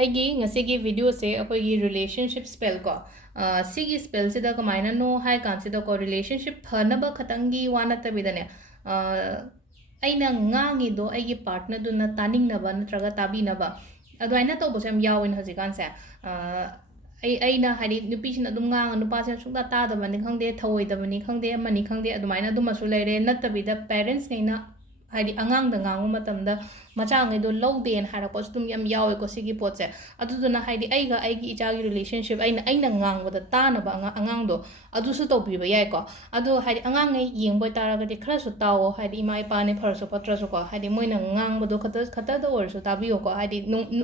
ꯑꯩꯒꯤ ꯉꯁꯤꯒꯤ ꯚꯤꯗꯤꯑꯣꯁꯦ ꯑꯩꯈꯣꯏꯒꯤ ꯔꯤꯂꯦꯁꯟꯁꯤꯞ ꯁ꯭ꯄꯦꯜ ꯀꯣ ꯁꯤꯒꯤ ꯁ꯭ꯄꯦꯜꯁꯤꯗ ꯀꯃꯥꯏꯅꯅꯣ ꯍꯥꯏ ꯀꯥꯟꯁꯤꯗꯀꯣ ꯔꯤꯂꯦꯁꯟꯁꯤꯞ ꯐꯅꯕ ꯈꯇꯪꯒꯤ ꯋꯥ ꯅꯠꯇꯕꯤꯗꯅꯦ ꯑꯩꯅ ꯉꯥꯡꯉꯤꯗꯣ ꯑꯩꯒꯤ ꯄꯥꯔꯠꯅꯔꯗꯨꯅ ꯇꯥꯅꯤꯡꯅꯕ ꯅꯠꯇ꯭ꯔꯒ ꯇꯥꯕꯤꯅꯕ ꯑꯗꯨꯃꯥꯏꯅ ꯇꯧꯕꯁꯦ ꯌꯥꯝ ꯌꯥꯎꯋꯦꯅ ꯍꯧꯖꯤꯛꯀꯥꯟꯁꯦ ꯑꯩꯅ ꯍꯥꯏꯗꯤ ꯅꯨꯄꯤꯁꯤꯅ ꯑꯗꯨꯝ ꯉꯥꯡꯉ ꯅꯨꯄꯥꯁꯤꯅ ꯁꯨꯡꯇꯥ ꯇꯥꯗꯕꯅꯤ ꯈꯪꯗꯦ ꯊꯧꯑꯣꯏꯗꯕꯅꯤ ꯈꯪꯗꯦ ꯑꯃꯅꯤ ꯈꯪꯗꯦ ꯑꯗꯨꯃꯥꯏꯅ ꯑꯗꯨꯃꯁꯨ ꯂꯩꯔꯦ ꯅꯠꯇꯕꯤꯗ ꯄꯦꯔꯦꯟꯁꯉꯩꯅ ꯍꯥꯏꯗꯤ ꯑꯉꯥꯡꯗ ꯉꯥꯡꯕ ꯃꯇꯝꯗ ꯃꯆꯥꯉꯩꯗꯣ ꯂꯧꯗꯦꯅ ꯍꯥꯏꯔꯛꯄꯁꯨ ꯑꯗꯨꯝ ꯌꯥꯝ ꯌꯥꯎꯋꯦꯀꯣ ꯁꯤꯒꯤ ꯄꯣꯠꯁꯦ ꯑꯗꯨꯗꯨꯅ ꯍꯥꯏꯗꯤ ꯑꯩꯒꯤ ꯏꯆꯥꯒꯤ ꯔꯤꯂꯦꯁꯟꯁꯤꯞ ꯑꯩꯅ ꯉꯥꯡꯕꯗ ꯇꯥꯅꯕ ꯑꯉꯥꯡꯗꯣ ꯑꯗꯨꯁꯨ ꯇꯧꯕꯤꯕ ꯌꯥꯏꯀꯣ ꯑꯗꯣ ꯍꯥꯏꯗꯤ ꯑꯉꯥꯡꯉꯩ ꯌꯦꯡꯕ ꯑꯣꯏꯇꯥꯔꯒꯗꯤ ꯈꯔꯁꯨ ꯇꯥꯎꯑꯣ ꯍꯥꯏꯗꯤ ꯏꯃꯥ ꯏꯄꯥꯅꯦ ꯐꯔꯁꯨ ꯐꯠꯇ꯭ꯔꯁꯨꯀꯣ ꯍꯥꯏꯗꯤ ꯃꯣꯏꯅ ꯉꯥꯡꯕꯗꯣ ꯈꯇꯗ ꯑꯣꯏꯔꯁꯨ ꯇꯥꯕꯤꯌꯣꯀꯣ ꯍꯥꯏꯗꯤ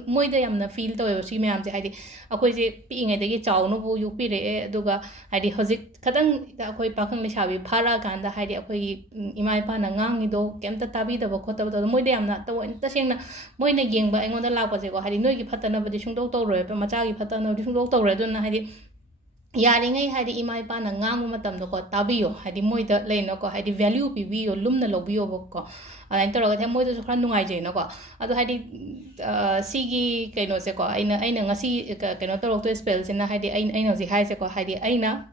ꯃꯣꯏꯗ ꯌꯥꯝꯅ ꯐꯤꯜ ꯇꯧꯋꯦꯕ ꯁꯤ ꯃꯌꯥꯝꯁꯦ ꯍꯥꯏꯗꯤ ꯑꯩꯈꯣꯏꯁꯦ ꯄꯤꯛꯏꯉꯩꯗꯒꯤ ꯆꯥꯎꯅꯕꯨ ꯌꯣꯛꯄꯤꯔꯛꯑꯦ ꯑꯗꯨꯒ ꯍꯥꯏꯗꯤ ꯍꯧꯖꯤꯛ ꯈꯇꯪ ꯑꯩꯈꯣꯏ ꯄꯥꯈꯪ ꯂꯩꯁꯥꯕꯤ ꯐꯥꯔꯛꯑꯀꯥꯟꯗ ꯍꯥꯏꯗꯤ ꯑꯩꯈꯣꯏꯒꯤ ꯏꯃꯥ ꯏꯄꯥꯅ ꯉꯥꯡꯉꯤꯗꯣ ꯀꯩꯝꯇ ꯇꯥꯕꯤꯗꯕ ꯈꯣꯠꯇꯕꯗꯣ ꯃꯣꯏꯗ ꯌꯥꯝꯅ ꯇꯁꯦꯡꯅ ꯃꯣꯏꯅ ꯌꯦꯡꯕ ꯑꯩꯉꯣꯟꯗ ꯂꯥꯛꯄꯁꯦꯀꯣ ꯍꯥꯏꯗꯤ ꯅꯣꯏꯒꯤ ꯐꯠꯇꯅꯕꯗꯤ ꯁꯨꯡꯇꯧ ꯇꯧꯔꯣꯏꯕ ꯃꯆꯥꯒꯤ ꯐꯠꯇꯅꯕꯗꯤ ꯁꯨꯡꯇꯧ ꯇꯧꯔꯣꯏ ꯑꯗꯨꯅ ꯍꯥꯏꯗꯤ ꯌꯥꯔꯤꯉꯩ ꯍꯥꯏꯗꯤ ꯏꯃꯥ ꯏꯄꯥꯅ ꯉꯥꯡꯕ ꯃꯇꯝꯗꯀꯣ ꯇꯥꯕꯤꯌꯣ ꯍꯥꯏꯗꯤ ꯃꯣꯏꯗ ꯂꯩꯅꯀꯣ ꯍꯥꯏꯗꯤ ꯚꯦꯂ꯭ꯌꯨ ꯄꯤꯕꯤꯌꯣ ꯂꯨꯝꯅ ꯂꯧꯕꯤꯌꯣꯕꯀꯣ ꯑꯗꯨꯃꯥꯏꯅ ꯇꯧꯔꯒꯗꯤ ꯃꯣꯏꯗꯁꯨ ꯈꯔ ꯅꯨꯡꯉꯥꯏꯖꯩꯅꯀꯣ ꯑꯗꯣ ꯍꯥꯏꯗꯤ ꯁꯤꯒꯤ ꯀꯩꯅꯣꯁꯦꯀꯣ ꯑꯩꯅ ꯉꯁꯤ ꯀꯩꯅꯣ ꯇꯧꯔꯛꯇꯣꯏ ꯁ꯭ꯄꯦꯜꯁꯤꯅ ꯍꯥꯏꯗꯤ ꯑꯩꯅ ꯍꯧꯖꯤꯛ ꯍꯥꯏꯁꯦꯀꯣ ꯍꯥꯏꯗꯤ ꯑꯩꯅ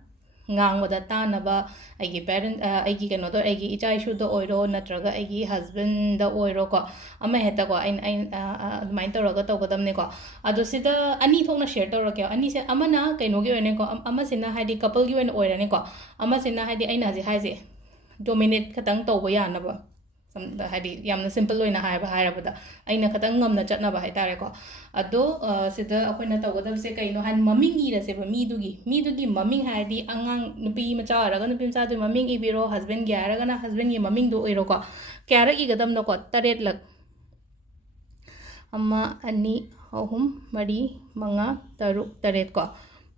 ꯉꯥꯡꯕꯗ ꯇꯥꯅꯕ ꯑꯩꯒꯤ ꯑꯩꯒꯤ ꯀꯩꯅꯣꯗꯣ ꯑꯩꯒꯤ ꯏꯆꯥ ꯏꯁꯨꯗ ꯑꯣꯏꯔꯣ ꯅꯠꯇ꯭ꯔꯒ ꯑꯩꯒꯤ ꯍꯁꯕꯦꯟꯗ ꯑꯣꯏꯔꯣꯀꯣ ꯑꯃ ꯍꯦꯛꯇꯀꯣ ꯑꯩꯅ ꯑꯗꯨꯃꯥꯏꯅ ꯇꯧꯔꯒ ꯇꯧꯒꯗꯕꯅꯦꯀꯣ ꯑꯗꯣ ꯁꯤꯗ ꯑꯅꯤ ꯊꯣꯛꯅ ꯁꯦꯌꯔ ꯇꯧꯔꯛꯀꯦ ꯑꯅꯤꯁꯦ ꯑꯃꯅ ꯀꯩꯅꯣꯒꯤ ꯑꯣꯏꯔꯅꯤꯀꯣ ꯑꯃꯁꯤꯅ ꯍꯥꯏꯗꯤ ꯀꯄꯜꯒꯤ ꯑꯣꯏꯅ ꯑꯣꯏꯔꯅꯤꯀꯣ ꯑꯃꯁꯤꯅ ꯍꯥꯏꯗꯤ ꯑꯩꯅ ꯍꯧꯖꯤꯛ ꯍꯥꯏꯁꯦ ꯗꯣꯃꯤꯅꯦꯠ ꯈꯇꯪ ꯇꯧꯕ ꯌꯥꯅꯕ ꯍꯥꯏꯗꯤ ꯌꯥꯝꯅ ꯁꯤꯝꯄꯜ ꯑꯣꯏꯅ ꯍꯥꯏꯔꯕꯗ ꯑꯩꯅ ꯈꯇꯪ ꯉꯝꯅ ꯆꯠꯅꯕ ꯍꯥꯏꯇꯥꯔꯦꯀꯣ ꯑꯗꯣ ꯁꯤꯗ ꯑꯩꯈꯣꯏꯅ ꯇꯧꯒꯗꯕꯁꯦ ꯀꯩꯅꯣ ꯍꯥꯏ ꯃꯃꯤꯡ ꯏꯔꯁꯦꯕ ꯃꯤꯗꯨꯒꯤ ꯃꯃꯤꯡ ꯍꯥꯏꯔꯗꯤ ꯑꯉꯥꯡ ꯅꯨꯄꯤ ꯃꯆꯥ ꯑꯣꯏꯔꯒ ꯅꯨꯄꯤ ꯃꯆꯥꯗꯨꯒꯤ ꯃꯃꯤꯡ ꯏꯕꯤꯔꯣ ꯍꯁꯕꯦꯟꯒꯤ ꯍꯥꯏꯔꯒꯅ ꯍꯁꯕꯦꯟꯒꯤ ꯃꯃꯤꯡꯗꯣ ꯑꯣꯏꯔꯣꯀꯣ ꯀꯌꯥꯔꯛ ꯏꯒꯗꯕꯅꯣꯀꯣ 7ꯂꯛ 1 2 3 4 5 6 7 ꯀꯣ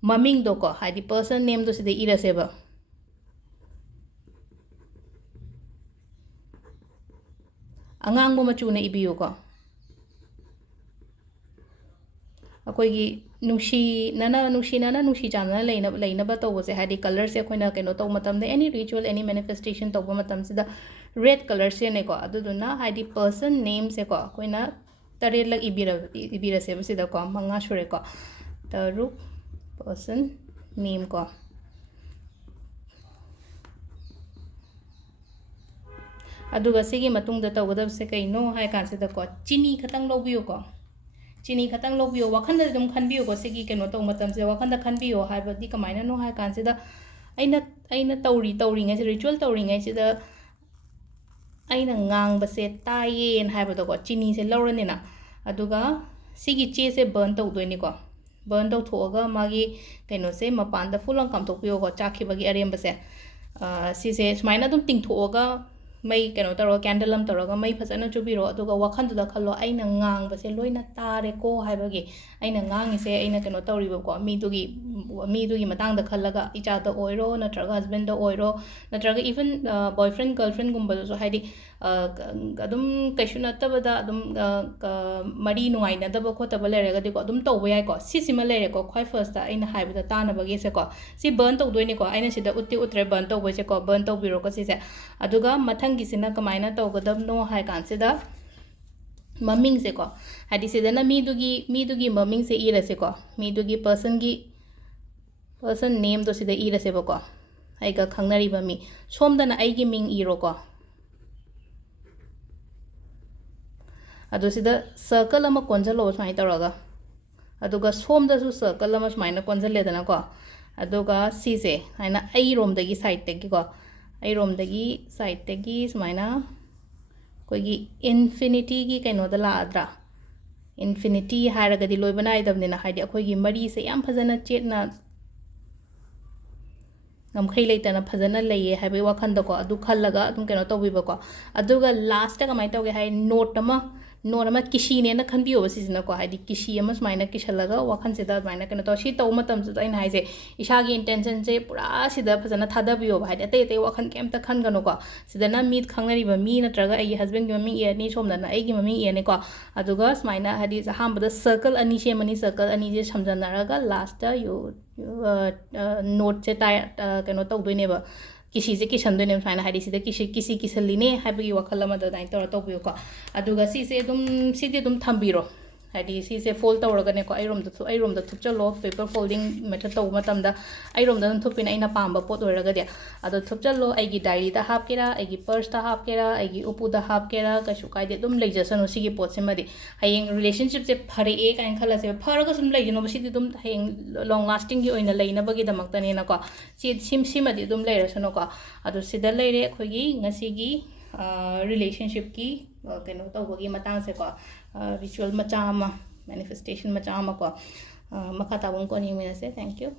ꯃꯃꯤꯡꯗꯣꯀꯣ ꯍꯥꯏꯗꯤ ꯄꯔꯁꯟ ꯅꯦꯝꯗꯣ ꯁꯤꯗ ꯏꯔꯁꯦꯕ ꯑꯉꯥꯡꯕ ꯃꯆꯨꯅ ꯏꯕꯤꯌꯨꯀꯣ ꯑꯩꯈꯣꯏꯒꯤ ꯅꯨꯡꯁꯤ ꯆꯥꯟꯅꯅ ꯂꯩꯅꯕ ꯇꯧꯕꯁꯦ ꯍꯥꯏꯗꯤ ꯀꯂꯔꯁꯦ ꯑꯩꯈꯣꯏꯅ ꯀꯩꯅꯣ ꯇꯧꯕ ꯃꯇꯝꯗ ꯑꯦꯅꯤ ꯔꯤꯆꯨꯋꯦꯜ ꯑꯦꯅꯤ ꯃꯦꯅꯤꯐꯦꯁꯇꯦꯁꯟ ꯇꯧꯕ ꯃꯇꯝꯁꯤꯗ ꯔꯦꯗ ꯀꯂꯔꯁꯦꯅꯦꯀꯣ ꯑꯗꯨꯗꯨꯅ ꯍꯥꯏꯗꯤ ꯄꯔꯁꯟ ꯅꯦꯝꯁꯦꯀꯣ ꯑꯩꯈꯣꯏꯅ 7ꯂꯛ ꯏꯕꯤꯔꯁꯦꯕ ꯁꯤꯗꯀꯣ 5 ꯁꯨꯔꯦꯀꯣ 6 ꯄꯔꯁꯟ ꯅꯦꯝ ꯀꯣ ꯑꯗꯨꯒ ꯁꯤꯒꯤ ꯃꯇꯨꯡꯗ ꯇꯧꯒꯗꯕꯁꯦ ꯀꯩꯅꯣ ꯍꯥꯏ ꯀꯥꯟꯁꯤꯗꯀꯣ ꯆꯤꯅꯤ ꯈꯇꯪ ꯂꯧꯕꯤꯌꯨꯀꯣ ꯆꯤꯅꯤ ꯈꯇꯪ ꯂꯧꯕꯤꯌꯣ ꯋꯥꯈꯟꯗ ꯑꯗꯨꯝ ꯈꯟꯕꯤꯌꯨꯀꯣ ꯁꯤꯒꯤ ꯀꯩꯅꯣ ꯇꯧꯕ ꯃꯇꯝꯁꯤꯗ ꯋꯥꯈꯟꯗ ꯈꯟꯕꯤꯌꯣ ꯍꯥꯏꯕꯗꯤ ꯀꯃꯥꯏꯅꯅꯣ ꯍꯥꯏ ꯀꯥꯟꯁꯤꯗ ꯑꯩꯅ ꯇꯧꯔꯤꯉꯩꯁꯤꯗ ꯔꯤꯆꯨꯋꯦꯜ ꯇꯧꯔꯤꯉꯩꯁꯤꯗ ꯑꯩꯅ ꯉꯥꯡꯕꯁꯦ ꯇꯥꯏꯌꯦꯅ ꯍꯥꯏꯕꯗꯣꯀꯣ ꯆꯤꯅꯤꯁꯦ ꯂꯧꯔꯅꯤꯅ ꯑꯗꯨꯒ ꯁꯤꯒꯤ ꯆꯦꯁꯦ ꯕꯔꯟ ꯇꯧꯗꯣꯏꯅꯤꯀꯣ ꯕꯔꯟ ꯇꯧꯊꯣꯛꯑꯒ ꯃꯥꯒꯤ ꯀꯩꯅꯣꯁꯦ ꯃꯄꯥꯟꯗ ꯐꯨꯜ ꯂꯥꯎ ꯀꯥꯝꯊꯣꯛꯄꯤꯌꯣꯀꯣ ꯆꯥꯛꯈꯤꯕꯒꯤ ꯑꯔꯦꯝꯕꯁꯦ ꯁꯤꯁꯦ ꯁꯨꯃꯥꯏꯅ ꯑꯗꯨꯝ ꯇꯤꯡꯊꯣꯛꯑꯒ ꯃꯩ ꯀꯩꯅꯣ ꯇꯧꯔꯒ ꯀꯦꯟꯗꯜ ꯑꯃ ꯇꯧꯔꯒ ꯃꯩ ꯐꯖꯅ ꯆꯨꯕꯤꯔꯣ ꯑꯗꯨꯒ ꯋꯥꯈꯟꯗꯨꯗ ꯈꯜꯂꯣ ꯑꯩꯅ ꯉꯥꯡꯕꯁꯦ ꯂꯣꯏꯅ ꯇꯥꯔꯦꯀꯣ ꯍꯥꯏꯕꯒꯤ ꯑꯩꯅ ꯉꯥꯡꯉꯤꯁꯦ ꯑꯩꯅ ꯀꯩꯅꯣ ꯇꯧꯔꯤꯕꯀꯣ ꯃꯤꯗꯨꯒꯤ ꯃꯇꯥꯡꯗ ꯈꯜꯂꯒ ꯏꯆꯥꯗ ꯑꯣꯏꯔో ꯅꯠꯇ꯭ꯔꯒ ꯍꯁꯕꯦꯟꯗ ꯑꯣꯏꯔో ꯅꯠꯇ꯭ꯔꯒ ꯏꯚꯟ ꯕꯣꯏꯐ꯭ꯔꯦꯟ ꯒꯔꯜꯐ꯭ꯔꯦꯟꯒꯨꯝꯕꯗꯁꯨ ꯍꯥꯏꯗꯤ ꯑꯗꯨꯝ ꯀꯩꯁꯨ ꯅꯠꯇꯕꯗ ꯑꯗꯨꯝ ꯃꯔꯤ ꯅꯨꯡꯉꯥꯏꯅꯗꯕ ꯈꯣꯠꯇꯕ ꯂꯩꯔꯒꯗꯤꯀோ ꯑꯗꯨꯝ ꯇꯧꯕ ꯌꯥꯏꯀꯣ ꯁꯤꯁꯤꯃ ꯂꯩꯔꯦꯀோ ꯈ꯭ꯋꯥꯏ ꯐꯥꯔꯁꯇ ꯑꯩꯅ ꯍꯥꯏꯕꯗ ꯇꯥꯅꯕꯒꯤꯁꯦꯀꯣ ꯁꯤ ꯕꯔꯟ ꯇꯧꯗꯣꯏꯅꯤꯀꯣ ꯑꯩꯅ ꯁꯤꯗ ꯎꯠꯇ꯭ꯔꯦ ꯕꯔꯟ ꯇꯧꯕꯩꯁꯦꯀꯣ ꯕꯔꯟ ꯇꯧꯕꯤꯔꯣꯀꯣ ꯁꯤꯁꯦ ꯑꯗꯨꯒ ꯃꯊꯪꯒꯤꯁꯤꯅ ꯀꯃꯥꯏꯅ ꯇꯧꯒꯗꯕꯅꯣ ꯍꯥꯏ ꯀꯥꯟꯁꯤꯗ ꯃꯃꯤꯡꯁꯦꯀꯣ ꯍꯥꯏꯗꯤ ꯁꯤꯗꯅ ꯃꯤꯗꯨꯒꯤ ꯃꯃꯤꯡꯁꯦ ꯏꯔꯁꯦꯀꯣ ꯃꯤꯗꯨꯒꯤ ꯄꯔꯁꯟ ꯅꯦꯝꯗꯣ ꯁꯤꯗ ꯏꯔꯁꯦꯕꯀꯣ ꯑꯩꯒ ꯈꯪꯅꯔꯤꯕ ꯃꯤ ꯁꯣꯝꯗꯅ ꯑꯩꯒꯤ ꯃꯤꯡ ꯏꯔꯣꯀꯣ ꯑꯗꯣ ꯁꯤꯗ ꯁꯔꯀꯜ ꯑꯃ ꯀꯣꯟꯁꯤꯜꯂꯛꯑꯣ ꯁꯨꯃꯥꯏꯅ ꯇꯧꯔꯒ ꯑꯗꯨꯒ ꯁꯣꯝꯗꯁꯨ ꯁꯔꯀꯜ ꯑꯃ ꯁꯨꯃꯥꯏꯅ ꯀꯣꯟꯁꯤꯜꯂꯦꯗꯅꯀꯣ ꯑꯗꯨꯒ ꯁꯤꯁꯦ ꯍꯥꯏꯅ ꯑꯩꯔꯣꯝꯗꯒꯤ ꯁꯥꯏꯠꯇꯒꯤ ꯁꯨꯃꯥꯏꯅ ꯑꯩꯈꯣꯏꯒꯤ ꯏꯟꯐꯤꯅꯤꯇꯤꯒꯤ ꯀꯩꯅꯣꯗ ꯂꯥꯛꯑꯗ꯭ꯔꯥ ꯏꯟꯐꯤꯅꯤꯇꯤ ꯍꯥꯏꯔꯒꯗꯤ ꯂꯣꯏꯕ ꯅꯥꯏꯗꯕꯅꯤꯅ ꯍꯥꯏꯗꯤ ꯑꯩꯈꯣꯏꯒꯤ ꯃꯔꯤꯁꯦ ꯌꯥꯝ ꯐꯖꯅ ꯆꯦꯠꯅ ꯉꯝꯈꯩ ꯂꯩꯇꯅ ꯐꯖꯅ ꯂꯩꯌꯦ ꯍꯥꯏꯕꯒꯤ ꯋꯥꯈꯟꯗꯀꯣ ꯑꯗꯨ ꯈꯜꯂꯒ ꯑꯗꯨꯝ ꯀꯩꯅꯣ ꯇꯧꯕꯤꯕꯀꯣ ꯑꯗꯨꯒ ꯂꯥꯁꯇ ꯀꯃꯥꯏꯅ ꯇꯧꯒꯦ ꯍꯥꯏ ꯅꯣꯠ ꯑꯃ ꯀꯤꯁꯤꯅꯦꯅ ꯈꯟꯕꯤꯌꯣꯕ ꯁꯤꯁꯤꯅꯀꯣ ꯍꯥꯏꯗꯤ ꯀꯤꯁꯤ ꯑꯃ ꯁꯨꯃꯥꯏꯅ ꯀꯤꯁꯜꯂꯒ ꯋꯥꯈꯟꯁꯤꯗ ꯑꯗꯨꯃꯥꯏꯅ ꯀꯩꯅꯣ ꯇꯧ ꯁꯤ ꯇꯧꯕ ꯃꯇꯝꯁꯤꯗ ꯑꯩꯅ ꯍꯥꯏꯁꯦ ꯏꯁꯥꯒꯤ ꯏꯟꯇꯦꯟꯁꯟꯁꯦ ꯄꯨꯔꯥ ꯁꯤꯗ ꯐꯖꯅ ꯊꯥꯗꯕꯤꯌꯣꯕ ꯍꯥꯏꯗꯤ ꯑꯇꯩ ꯋꯥꯈꯟ ꯀꯩꯝꯇ ꯈꯟꯒꯅꯨꯀꯣ ꯁꯤꯗꯅ ꯃꯤ ꯈꯪꯅꯔꯤꯕ ꯃꯤ ꯅꯠꯇ꯭ꯔꯒ ꯑꯩꯒꯤ ꯍꯁꯕꯦꯟꯒꯤ ꯃꯃꯤꯡ ꯏꯔꯅꯤ ꯁꯣꯝꯗꯅ ꯑꯩꯒꯤ ꯃꯃꯤꯡ ꯏꯔꯅꯤꯀꯣ ꯑꯗꯨꯒ ꯁꯨꯃꯥꯏꯅ ꯍꯥꯏꯗꯤ ꯑꯍꯥꯟꯕꯗ ꯁꯔꯀꯜ ꯑꯅꯤ ꯁꯦꯝꯃꯅꯤ ꯁꯔꯀꯜ ꯑꯅꯤꯁꯦ ꯁꯝꯖꯟꯅꯔꯒ ꯂꯥꯁꯇ ꯅꯣꯠꯁꯦ ꯀꯩꯅꯣ ꯇꯧꯗꯣꯏꯅꯦꯕ ꯀꯤꯁꯤꯁꯦ ꯀꯤꯁꯟꯗꯣꯏꯅꯦꯕ ꯁꯨꯃꯥꯏꯅ ꯍꯥꯏꯗꯤ ꯁꯤꯗ ꯀꯤꯁꯜꯂꯤꯅꯦ ꯍꯥꯏꯕꯒꯤ ꯋꯥꯈꯜ ꯑꯃꯗ ꯑꯗꯨꯃꯥꯏꯅ ꯇꯧꯕꯤꯌꯨꯀꯣ ꯑꯗꯨꯒ ꯁꯤꯗꯤ ꯑꯗꯨꯝ ꯊꯝꯕꯤꯔꯣ ꯍꯥꯏꯗꯤ ꯁꯤꯁꯦ ꯐꯣꯜ ꯇꯧꯔꯒꯅꯦꯀꯣ ꯑꯩꯔꯣꯝꯗ ꯊꯨꯞꯆꯜꯂꯣ ꯄꯦꯄꯔ ꯐꯣꯜꯗꯤꯡ ꯃꯦꯊꯗ ꯇꯧꯕ ꯃꯇꯝꯗ ꯑꯩꯔꯣꯝꯗ ꯑꯗꯨꯝ ꯊꯨꯞꯄꯤꯅ ꯑꯩꯅ ꯄꯥꯝꯕ ꯄꯣꯠ ꯑꯣꯏꯔꯒꯗꯤ ꯑꯗꯣ ꯊꯨꯞꯆꯜꯂꯣ ꯑꯩꯒꯤ ꯗꯥꯏꯔꯤꯗ ꯍꯥꯞꯀꯦꯔꯥ ꯑꯩꯒꯤ ꯄꯔꯁꯇ ꯍꯥꯞꯀꯦꯔꯥ ꯑꯩꯒꯤ ꯎꯄꯨꯗ ꯍꯥꯞꯀꯦꯔꯥ ꯀꯩꯁꯨ ꯀꯥꯏꯗꯦ ꯑꯗꯨꯝ ꯂꯩꯖꯁꯅꯨ ꯁꯤꯒꯤ ꯄꯣꯠꯁꯤꯃꯗꯤ ꯍꯌꯦꯡ ꯔꯤꯂꯦꯁꯟꯁꯤꯞꯁꯦ ꯐꯔꯛꯑꯦ ꯀꯥꯏꯅ ꯈꯜꯂꯁꯦꯕ ꯐꯔꯒ ꯁꯨꯝ ꯂꯩꯖꯅꯣꯕ ꯁꯤꯗꯤ ꯑꯗꯨꯝ ꯍꯌꯦꯡ ꯂꯣꯡ ꯂꯥꯁꯇꯤꯡꯒꯤ ꯑꯣꯏꯅ ꯂꯩꯅꯕꯒꯤꯗꯃꯛꯇꯅꯦꯅꯀꯣ ꯁꯤꯃꯗꯤ ꯑꯗꯨꯝ ꯂꯩꯔꯁꯅꯨꯀꯣ ꯑꯗꯣ ꯁꯤꯗ ꯂꯩꯔꯦ ꯑꯩꯈꯣꯏꯒꯤ ꯉꯁꯤꯒꯤ ꯔꯤꯂꯦꯁꯟꯁꯤꯞꯀꯤ ꯀꯩꯅꯣ ꯇꯧꯕꯒꯤ ꯃꯇꯥꯡꯁꯦꯀꯣ ꯔꯤꯆꯨꯋꯦꯜ ꯃꯆꯥ ꯑꯃ ꯃꯦꯅꯤꯐꯦꯁꯇꯦꯁꯟ ꯃꯆꯥ ꯑꯃ ꯀꯣ ꯃꯈꯥ ꯇꯥꯕ ꯑꯃꯨꯛ ꯀꯣꯟꯅ ꯌꯦꯡꯃꯤꯟꯅꯁꯦ ꯊꯦꯡꯛ ꯌꯨ